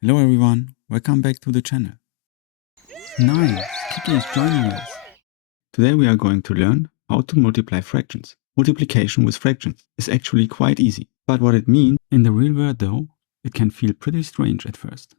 Hello everyone, welcome back to the channel. Nice, Kiki is joining us. Today we are going to learn how to multiply fractions. Multiplication with fractions is actually quite easy, but what it means in the real world though, it can feel pretty strange at first.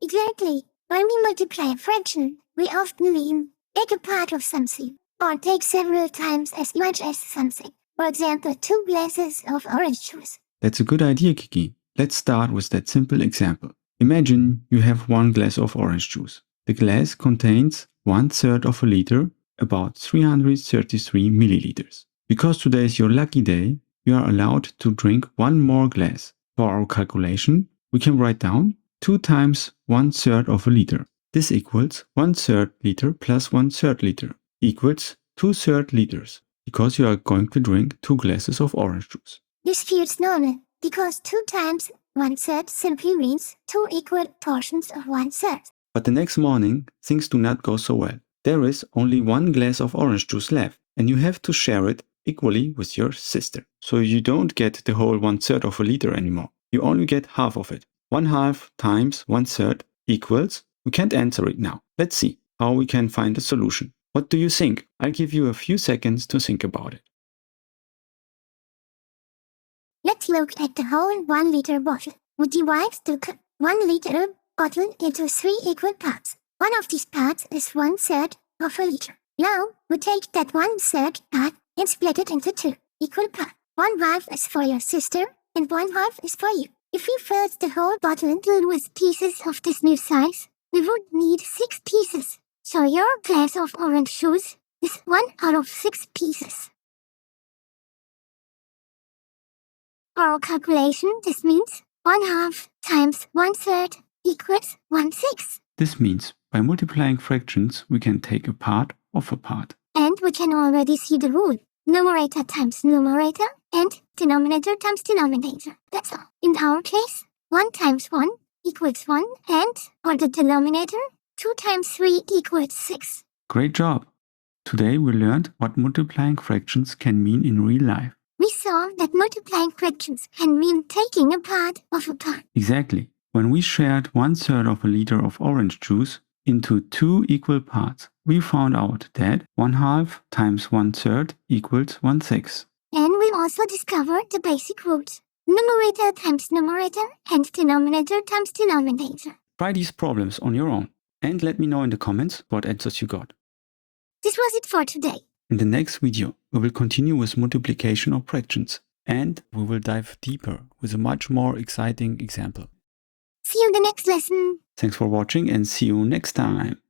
Exactly. When we multiply a fraction, we often mean take a part of something, or take several times as much as something. For example, 2 glasses of orange juice. That's a good idea, Kiki. Let's start with that simple example. Imagine you have 1 glass of orange juice. The glass contains 1/3 of a liter, about 333 milliliters. Because today is your lucky day, you are allowed to drink 1 more glass. For our calculation, we can write down 2 times 1/3 of a liter. This equals 1/3 liter plus 1/3 liter equals 2/3 liters, because you are going to drink 2 glasses of orange juice. This feels normal, because 2 times 1/3 simply means 2 equal portions of 1/3. But the next morning, things do not go so well. There is only 1 glass of orange juice left, and you have to share it equally with your sister. So you don't get the whole 1/3 of a liter anymore. You only get half of it. 1/2 times 1/3 equals, we can't answer it now. Let's see how we can find a solution. What do you think? I'll give you a few seconds to think about it. Let's look at the whole 1 liter bottle. We divide the 1 liter bottle into 3 equal parts. One of these parts is 1/3 of a liter. Now, we take that 1/3 part and split it into 2 equal parts. 1/2 is for your sister and 1/2 is for you. If we filled the whole bottle with pieces of this new size, we would need 6 pieces. So your glass of orange juice is 1 out of 6 pieces. For our calculation, this means 1/2 times 1/3 equals 1/6. This means by multiplying fractions, we can take a part of a part. And we can already see the rule. Numerator times numerator and denominator times denominator. That's all. In our case, 1 times 1 equals 1, and for the denominator, 2 times 3 equals 6. Great job! Today we learned what multiplying fractions can mean in real life. We saw that multiplying fractions can mean taking a part of a part. Exactly. When we shared 1/3 of a liter of orange juice into 2 equal parts, we found out that 1/2 times 1/3 equals 1/6. And we also discovered the basic rules. Numerator times numerator and denominator times denominator. Try these problems on your own and let me know in the comments what answers you got. This was it for today. In the next video, we will continue with multiplication of fractions, and we will dive deeper with a much more exciting example. See you in the next lesson. Thanks for watching and see you next time.